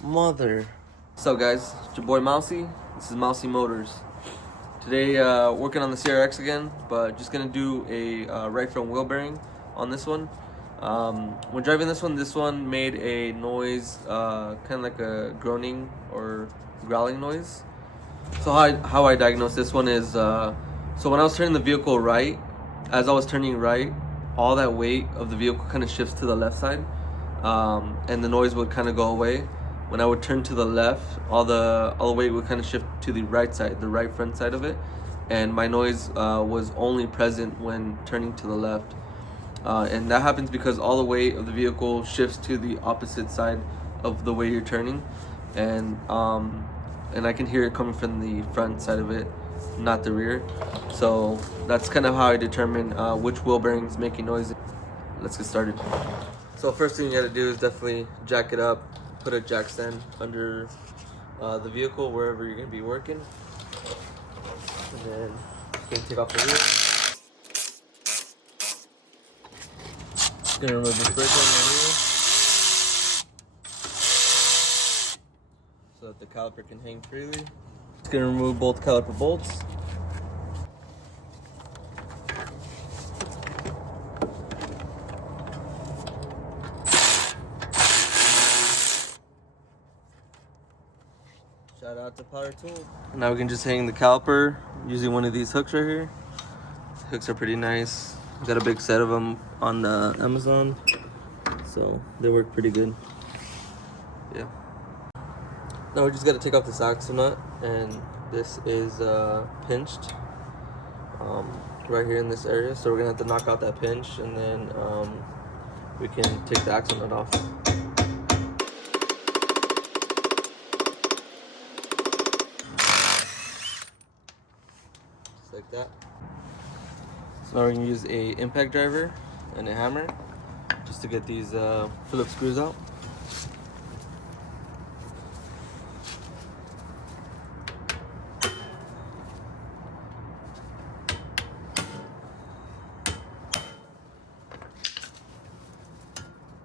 Mother. So guys, it's your boy Mousy. This is Mousy Motors. Today, working on the CRX again, but just gonna do a right front wheel bearing on this one. When driving this one made a noise, kind of like a groaning or growling noise. So how I diagnosed this one is, so when I was turning the vehicle right, as I was turning right, all that weight of the vehicle kind of shifts to the left side, and the noise would kind of go away. When I would turn to the left, all the weight would kind of shift to the right side, the right front side of it, and my noise was only present when turning to the left. And that happens because all the weight of the vehicle shifts to the opposite side of the way you're turning, and I can hear it coming from the front side of it, not the rear. So that's kind of how I determine which wheel bearing is making noise. Let's get started. So first thing you gotta do is definitely jack it up. Put a jack stand under the vehicle wherever you're gonna be working, and then you can take off the wheel. Just gonna remove this brake on the wheel so that the caliper can hang freely. Just gonna remove both caliper bolts. Shout out to Power Tool. Now we can just hang the caliper using one of these hooks right here. The hooks are pretty nice. Got a big set of them on Amazon, so they work pretty good. Yeah. Now we just got to take off this axle nut, and this is pinched right here in this area. So we're gonna have to knock out that pinch, and then we can take the axle nut off. Like that. So now we're going to use a impact driver and a hammer just to get these Phillips screws out.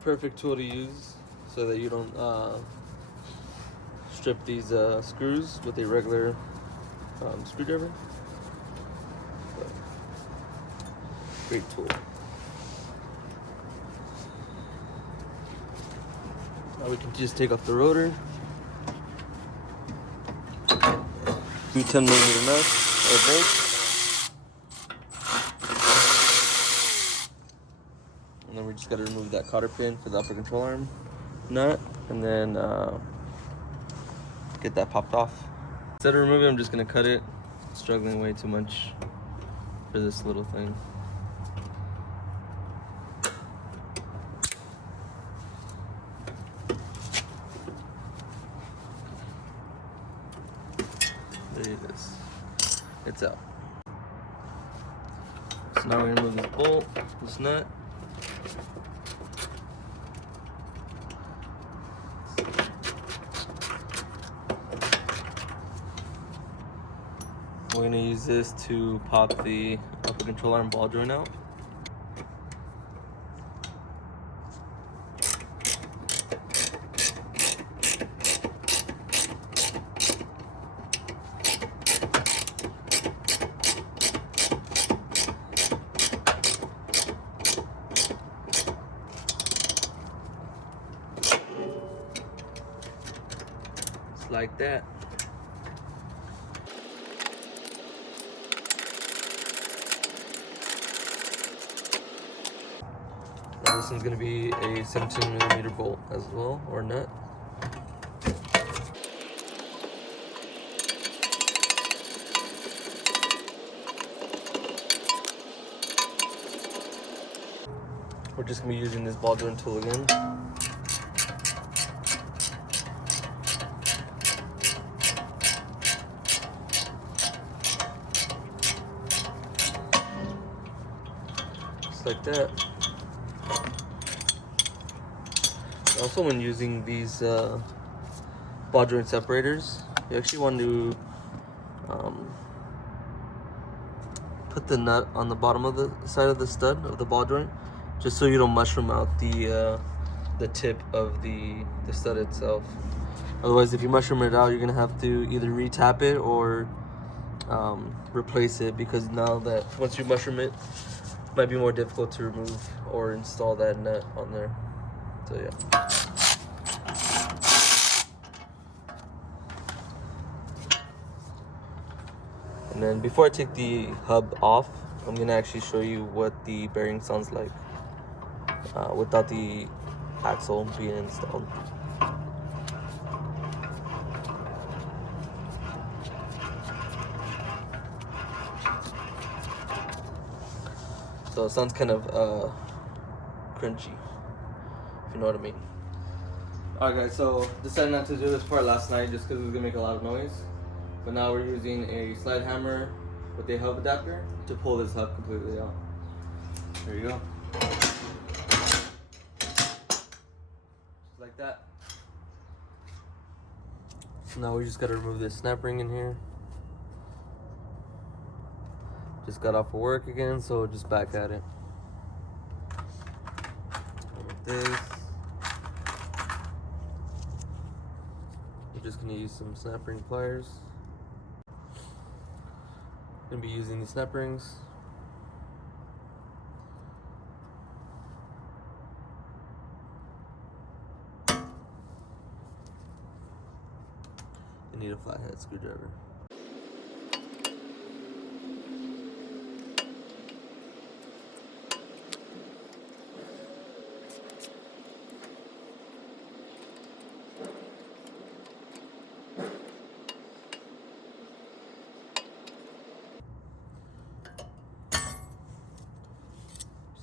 Perfect tool to use so that you don't strip these screws with a regular screwdriver. Great tool. Now we can just take off the rotor. 2 10mm nuts or bolts. And then we just got to remove that cotter pin for the upper control arm nut, and then get that popped off. Instead of removing it, I'm just going to cut it. I'm struggling way too much for this little thing. There it is. It's out. So now we're gonna remove this bolt, this nut. We're gonna use this to pop the upper control arm ball joint out. Like that. Now this one's going to be a 17mm bolt as well, or nut. We're just going to be using this ball joint tool again. Like that. Also, when using these ball joint separators, you actually want to put the nut on the bottom of the side of the stud of the ball joint, just so you don't mushroom out the tip of the stud itself. Otherwise, if you mushroom it out, you're gonna have to either re-tap it or replace it, because now that once you mushroom it, it might be more difficult to remove or install that nut on there. So yeah. And then before I take the hub off, I'm gonna actually show you what the bearing sounds like without the axle being installed. So it sounds kind of crunchy, if you know what I mean. Alright guys, so decided not to do this part last night just because it was gonna make a lot of noise. But now we're using a slide hammer with a hub adapter to pull this hub completely out. There you go. Just like that. So now we just gotta remove this snap ring in here. Just got off of work again, so just back at it. Like this. We're just gonna use some snap ring pliers. Gonna be using these snap rings. I need a flathead screwdriver.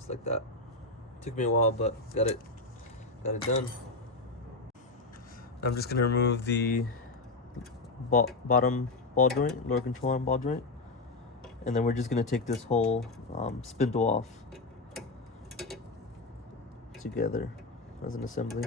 Like that. Took me a while, but got it done. I'm just gonna remove the bottom ball joint, lower control arm ball joint, and then we're just gonna take this whole spindle off together as an assembly.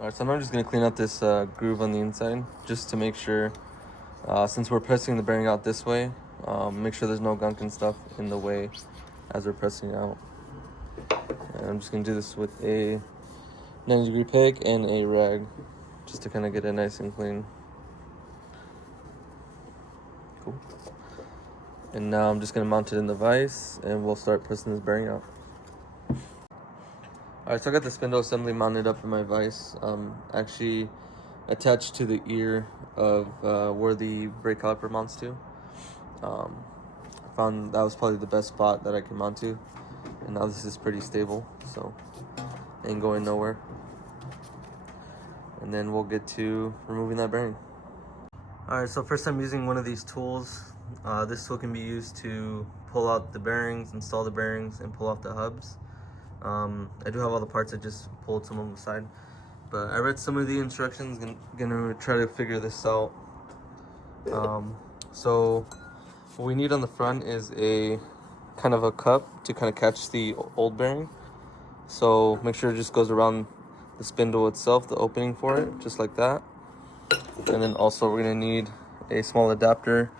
Alright, so now I'm just going to clean out this groove on the inside just to make sure, since we're pressing the bearing out this way, make sure there's no gunk and stuff in the way as we're pressing out. And I'm just going to do this with a 90-degree peg and a rag just to kind of get it nice and clean. Cool. And now I'm just going to mount it in the vise and we'll start pressing this bearing out. Alright, so I got the spindle assembly mounted up in my vise, actually attached to the ear of where the brake caliper mounts to. I found that was probably the best spot that I can mount to, and now this is pretty stable, so ain't going nowhere. And then we'll get to removing that bearing. Alright, so first I'm using one of these tools. This tool can be used to pull out the bearings, install the bearings, and pull off the hubs. I do have all the parts, I just pulled some of them aside. But I read some of the instructions, gonna try to figure this out. So what we need on the front is a kind of a cup to kind of catch the old bearing. So make sure it just goes around the spindle itself, the opening for it, just like that. And then also we're gonna need a small adapter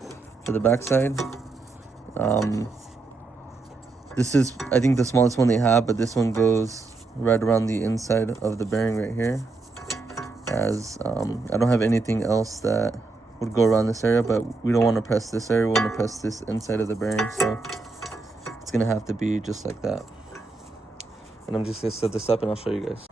for the backside. This is, I think, the smallest one they have, but this one goes right around the inside of the bearing right here. As I don't have anything else that would go around this area, but we don't want to press this area, we want to press this inside of the bearing, so it's gonna have to be just like that. And I'm just gonna set this up and I'll show you guys.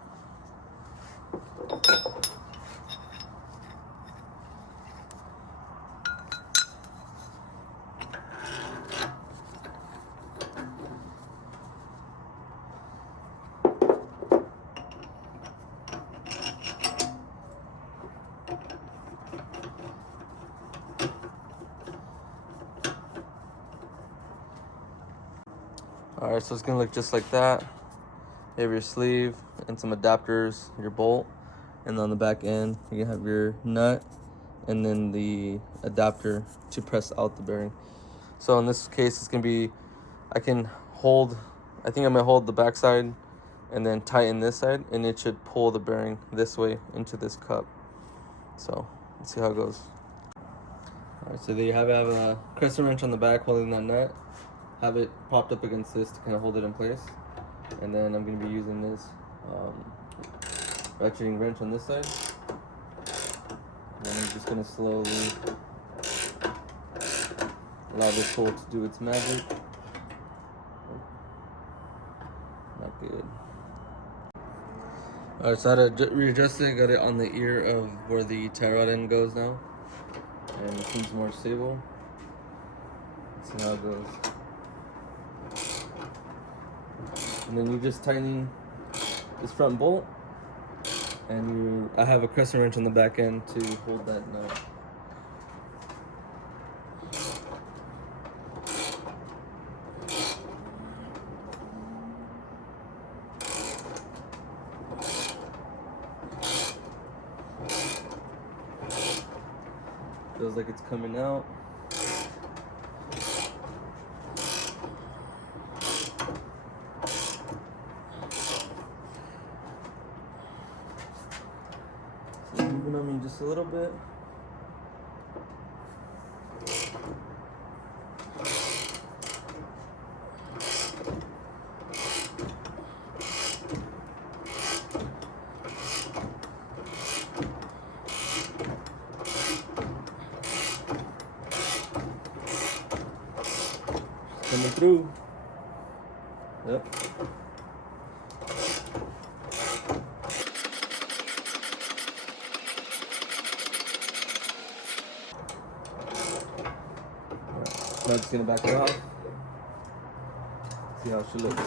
Alright, so it's gonna look just like that. You have your sleeve and some adapters, your bolt, and on the back end you have your nut and then the adapter to press out the bearing. So in this case, it's gonna be, I think I'm gonna hold the back side and then tighten this side, and it should pull the bearing this way into this cup. So let's see how it goes. Alright, so there you have it. I have a crescent wrench on the back holding that nut. Have it propped up against this to kind of hold it in place. And then I'm going to be using this ratcheting wrench on this side. And then I'm just going to slowly allow this hole to do its magic. Not good. Alright, so I had to readjust it. Got it on the ear of where the tie rod end goes now. And it seems more stable. Let's see how it goes. And then you just tighten this front bolt, and I have a crescent wrench on the back end to hold that nut. Feels like it's coming out. So moving on me just a little bit. Coming through. Yep. Now I'm just gonna back it off. See how she looks.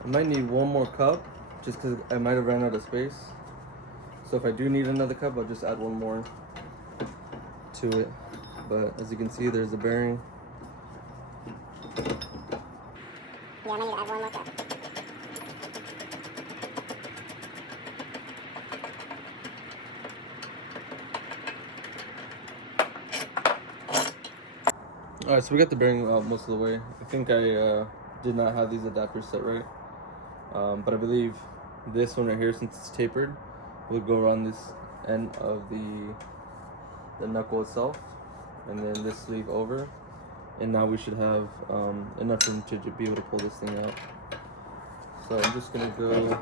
I might need one more cup just because I might have ran out of space. So if I do need another cup, I'll just add one more to it. But as you can see, there's a bearing. Yeah, I might need to add one more cup. Alright, so we got the bearing out most of the way. I think I did not have these adapters set right. But I believe this one right here, since it's tapered, will go around this end of the knuckle itself, and then this sleeve over, and now we should have enough room to be able to pull this thing out. So I'm just gonna go,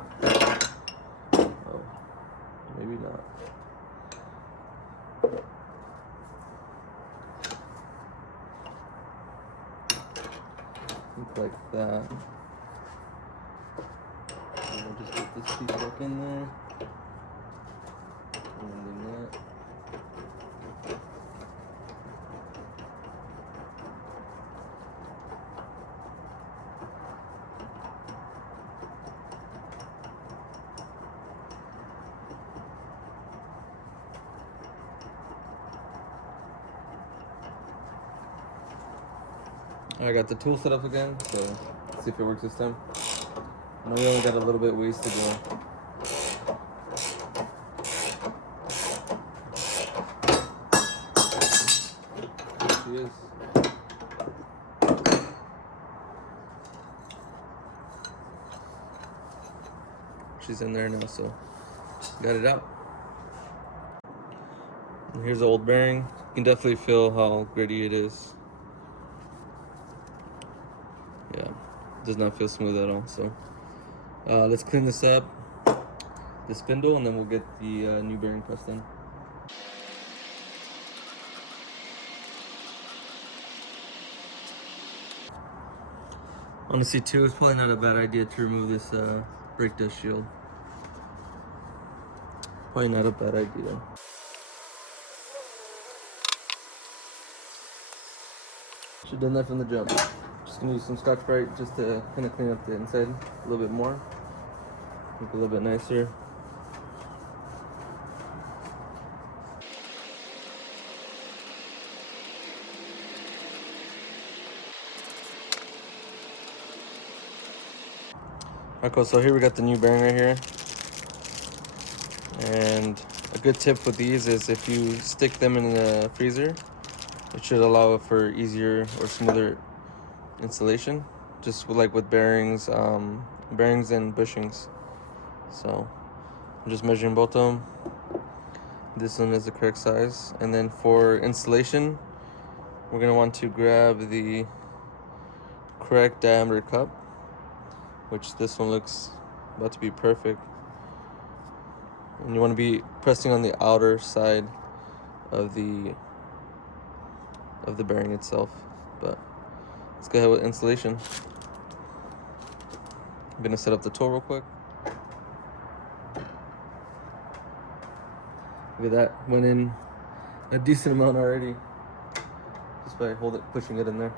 oh, maybe not. Like that. And we'll just get this piece back in there. And then that. I got the tool set up again, so let's see if it works this time. I know we only got a little bit ways to go. There she is. She's in there now, so got it out. And here's the old bearing. You can definitely feel how gritty it is. Yeah, does not feel smooth at all. So let's clean this up, the spindle, and then we'll get the new bearing pressed in. Honestly, too, it's probably not a bad idea to remove this brake dust shield. Probably not a bad idea. Should've done that from the jump. Just gonna use some Scotch-Brite just to kind of clean up the inside a little bit more. Make it a little bit nicer. Alright, cool. So here we got the new bearing right here. And a good tip with these is if you stick them in the freezer, it should allow for easier or smoother installation. Just like with bearings, bearings and bushings. So I'm just measuring both of them. This one is the correct size. And then for installation, we're gonna want to grab the correct diameter cup, which this one looks about to be perfect. And you want to be pressing on the outer side of the bearing itself. But let's go ahead with installation. I'm gonna set up the tool real quick. Look at that, went in a decent amount already just by pushing it in there.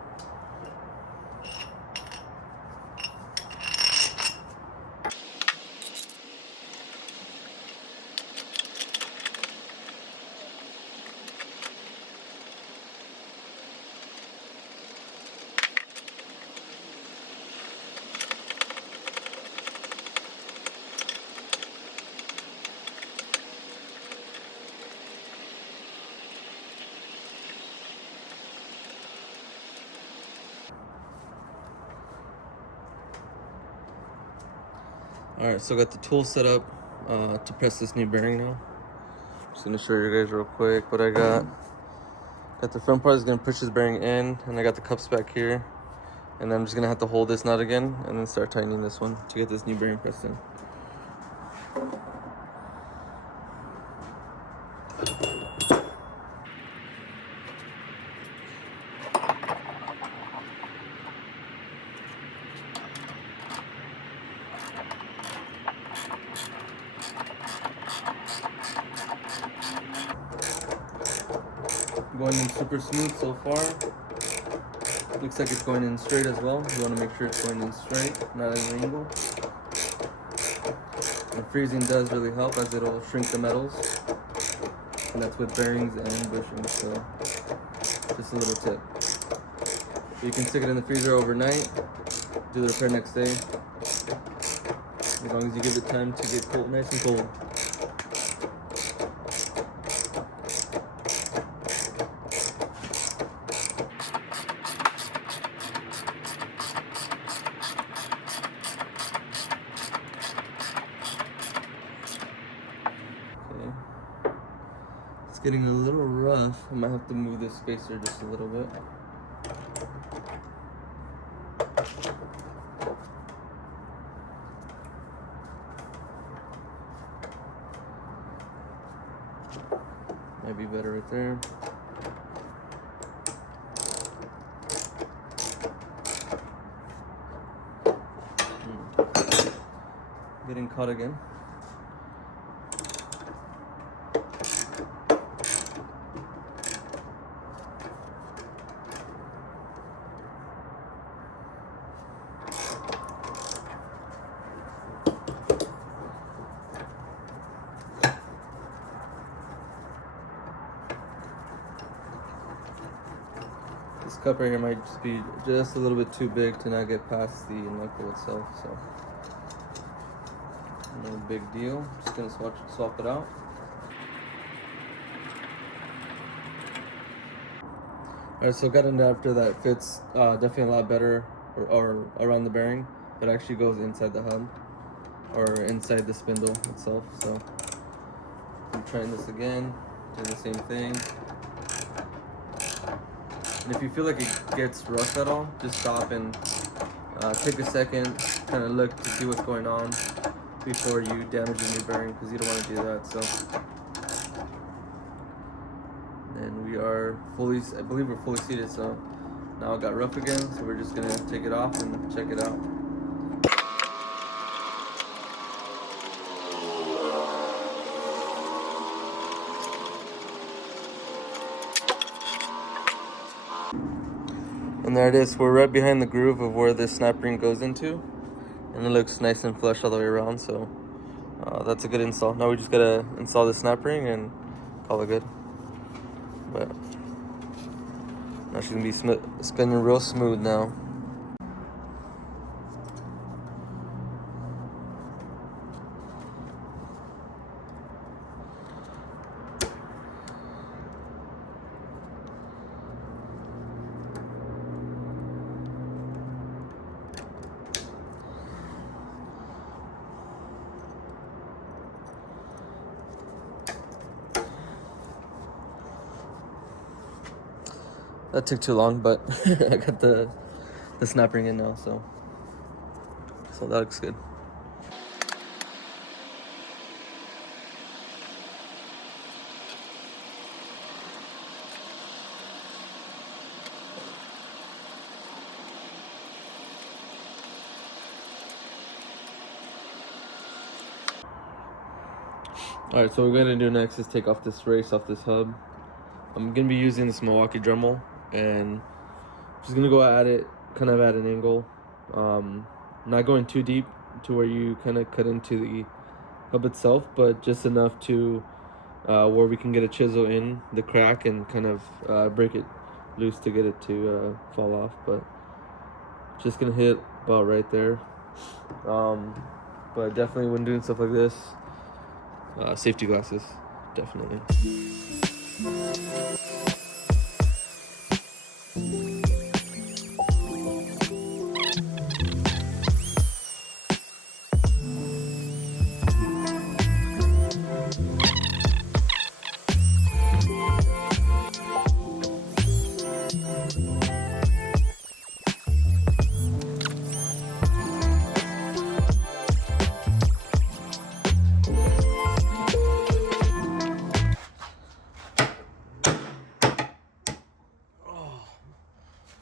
Alright, so I got the tool set up to press this new bearing now. Just gonna show you guys real quick what I got. Got the front part is gonna push this bearing in, and I got the cups back here. And then I'm just gonna have to hold this nut again and then start tightening this one to get this new bearing pressed in. Going in super smooth so far. Looks like it's going in straight as well. You want to make sure it's going in straight, not at an angle. And freezing does really help as it'll shrink the metals. And that's with bearings and bushings, so just a little tip. You can stick it in the freezer overnight, do the repair next day. As long as you give it time to get cold, nice and cold. It's getting a little rough. I might have to move this spacer just a little bit. Might be better right there. Getting caught again. This cup right here might just be just a little bit too big to not get past the knuckle itself, so no big deal. Just gonna swap it out. Alright, so got an adapter that fits definitely a lot better or around the bearing, but actually goes inside the hub or inside the spindle itself. So I'm trying this again, do the same thing. And if you feel like it gets rough at all, just stop and take a second, kind of look to see what's going on before you damage the new bearing, because you don't want to do that. So, and we are fully, I believe we're fully seated. So now it got rough again, so we're just gonna take it off and check it out. And there it is. We're right behind the groove of where this snap ring goes into, and it looks nice and flush all the way around, so that's a good install. Now we just gotta install the snap ring and call it good. But now she's gonna be spinning real smooth now. That took too long, but I got the snap ring in now, so that looks good. Alright, so what we're gonna do next is take off this race off this hub. I'm gonna be using this Milwaukee Dremel, and just gonna go at it kind of at an angle, not going too deep to where you kind of cut into the hub itself, but just enough to where we can get a chisel in the crack and kind of break it loose to get it to fall off. But just gonna hit about right there. But definitely when doing stuff like this, safety glasses, definitely.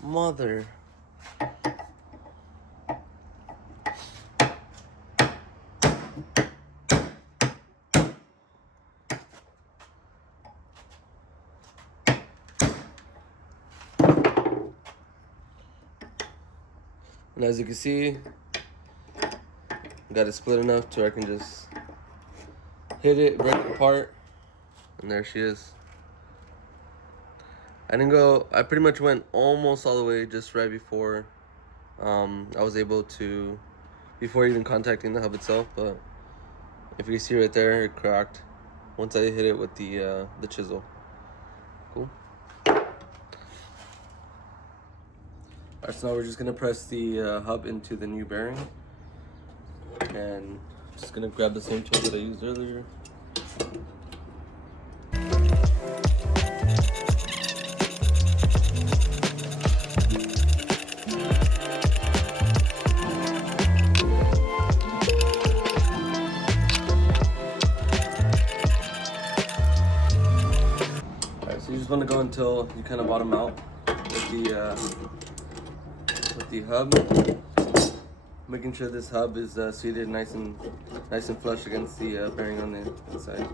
Mother. And as you can see, got it split enough to where I can just hit it, break it apart, and there she is. I pretty much went almost all the way just right before I was able to, before even contacting the hub itself, but if you can see right there, it cracked once I hit it with the chisel. Cool. Alright, so now we're just gonna press the hub into the new bearing, and just gonna grab the same tool that I used earlier. So you just want to go until you kind of bottom out with the hub, making sure this hub is seated nice and flush against the bearing on the inside.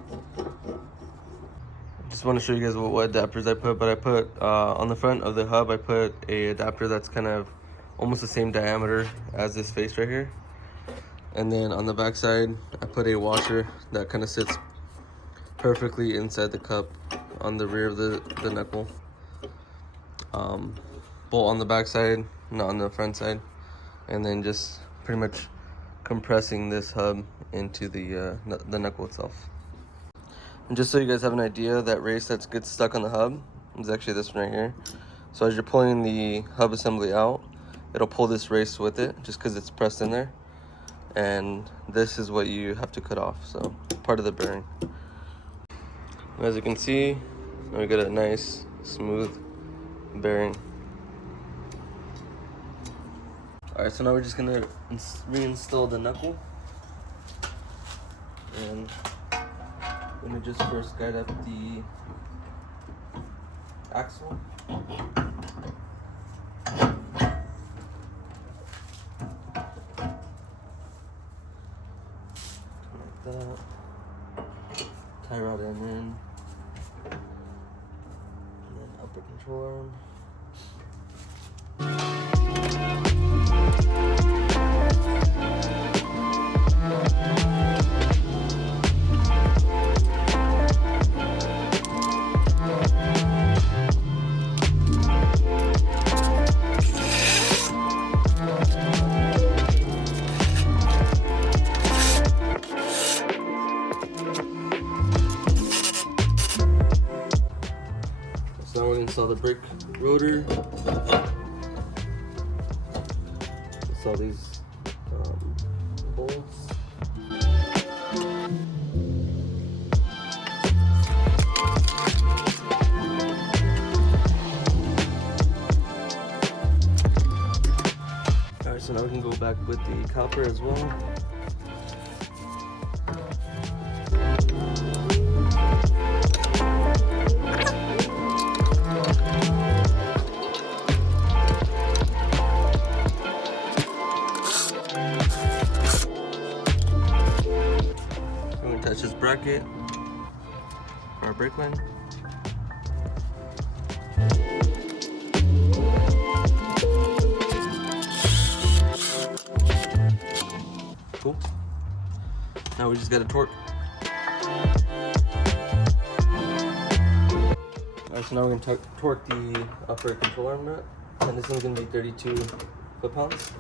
Just want to show you guys what adapters I put, but I put on the front of the hub, I put a adapter that's kind of almost the same diameter as this face right here, and then on the back side I put a washer that kind of sits perfectly inside the cup on the rear of the knuckle. Bolt on the back side, not on the front side, and then just pretty much compressing this hub into the knuckle itself. And just so you guys have an idea, that race that gets stuck on the hub is actually this one right here. So as you're pulling the hub assembly out, it'll pull this race with it just because it's pressed in there, and this is what you have to cut off, so part of the bearing. As you can see, we got a nice smooth bearing. Alright, so now we're just gonna reinstall the knuckle, and let me just first guide up the axle. that. Tie rod end in. And then upper control arm. So now we're going to install the brake rotor. Install these bolts. Alright, so now we can go back with the caliper as well. Attach this bracket for our brake line. Cool. Now we just got to torque. Alright, so now we're going to torque the upper control arm nut, and this one's going to be 32 foot-pounds.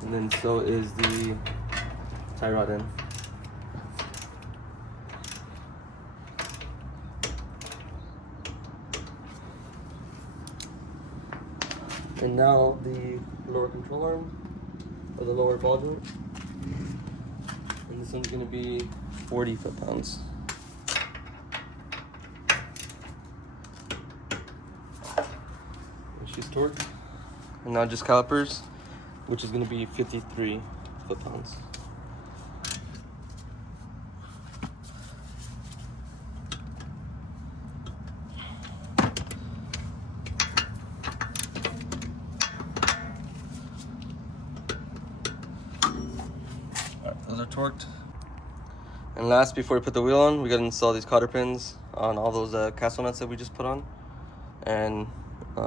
And then so is the tie rod end. And now the lower control arm, or the lower ball joint. And this one's going to be 40 foot-pounds. And she's torqued. And now just calipers, which is going to be 53 foot-pounds. Those are torqued. And last, before we put the wheel on, we gotta install these cotter pins on all those castle nuts that we just put on. And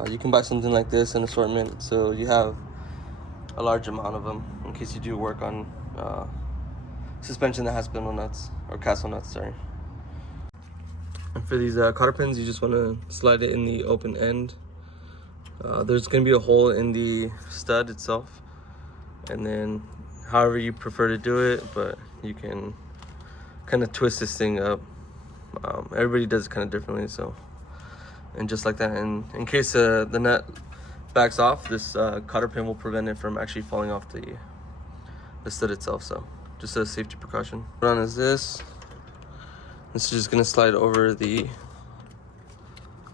you can buy something like this in assortment, so you have a large amount of them in case you do work on suspension that has spindle nuts, or castle nuts, sorry. And for these cotter pins, you just wanna slide it in the open end. There's gonna be a hole in the stud itself, and then however you prefer to do it, but you can kind of twist this thing up. Everybody does it kind of differently, so, and just like that. And in case the nut backs off, this cotter pin will prevent it from actually falling off the stud itself, so just a safety precaution. What on is this? This is just gonna slide over the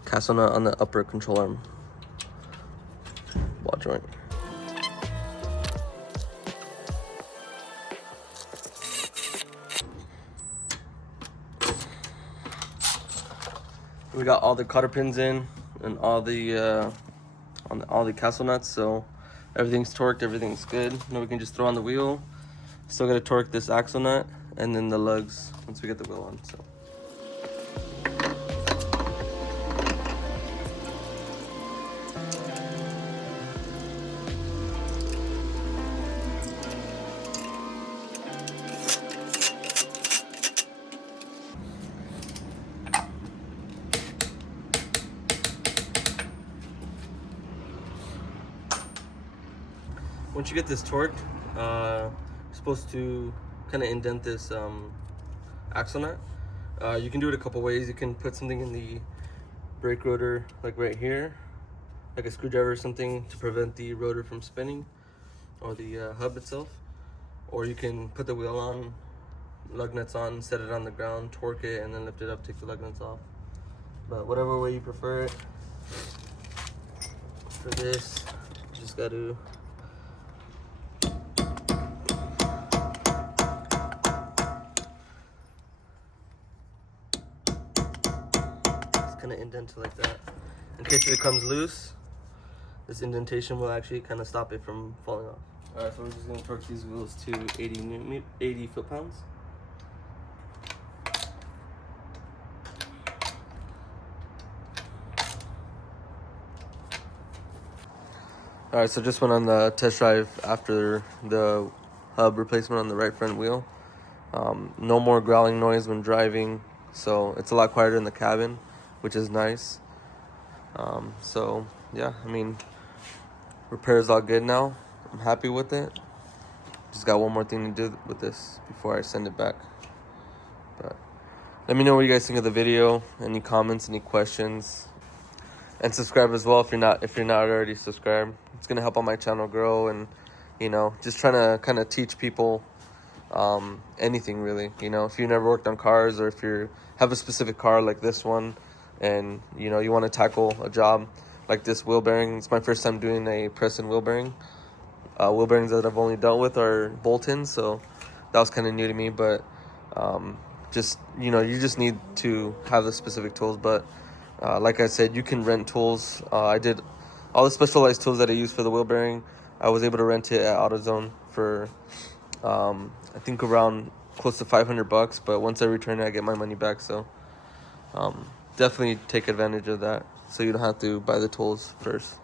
castle nut on the upper control arm ball joint. We got all the cotter pins in and all the all the castle nuts, so everything's torqued, everything's good. Now we can just throw on the wheel. Still gotta torque this axle nut and then the lugs once we get the wheel on. So. Once you get this torqued, you're supposed to kind of indent this axle nut. You can do it a couple ways. You can put something in the brake rotor, like right here, like a screwdriver or something, to prevent the rotor from spinning, or the hub itself. Or you can put the wheel on, lug nuts on, set it on the ground, torque it, and then lift it up, take the lug nuts off. But whatever way you prefer it. For this, you just got to kind of indent it like that. In case it comes loose, this indentation will actually kind of stop it from falling off. Alright, so we're just gonna torque these wheels to 80 foot-pounds. Alright, so just went on the test drive after the hub replacement on the right front wheel. No more growling noise when driving, so it's a lot quieter in the cabin, which is nice. So yeah, I mean, repair's all good now. I'm happy with it. Just got one more thing to do with this before I send it back. But let me know what you guys think of the video. Any comments, any questions, and subscribe as well if you're not already subscribed. It's gonna help on my channel grow, and just trying to kind of teach people anything really. If you never worked on cars, or if you have a specific car like this one, and you want to tackle a job like this wheel bearing. It's my first time doing a cresent wheel bearing. Wheel bearings that I've only dealt with are bolt-ins, so that was kind of new to me. But you just need to have the specific tools. But like I said, you can rent tools. I did all the specialized tools that I use for the wheel bearing. I was able to rent it at AutoZone for I think around close to $500. But once I return it, I get my money back. So definitely take advantage of that, so you don't have to buy the tools first.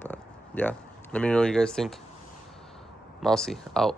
But yeah, let me know what you guys think. Mousy out.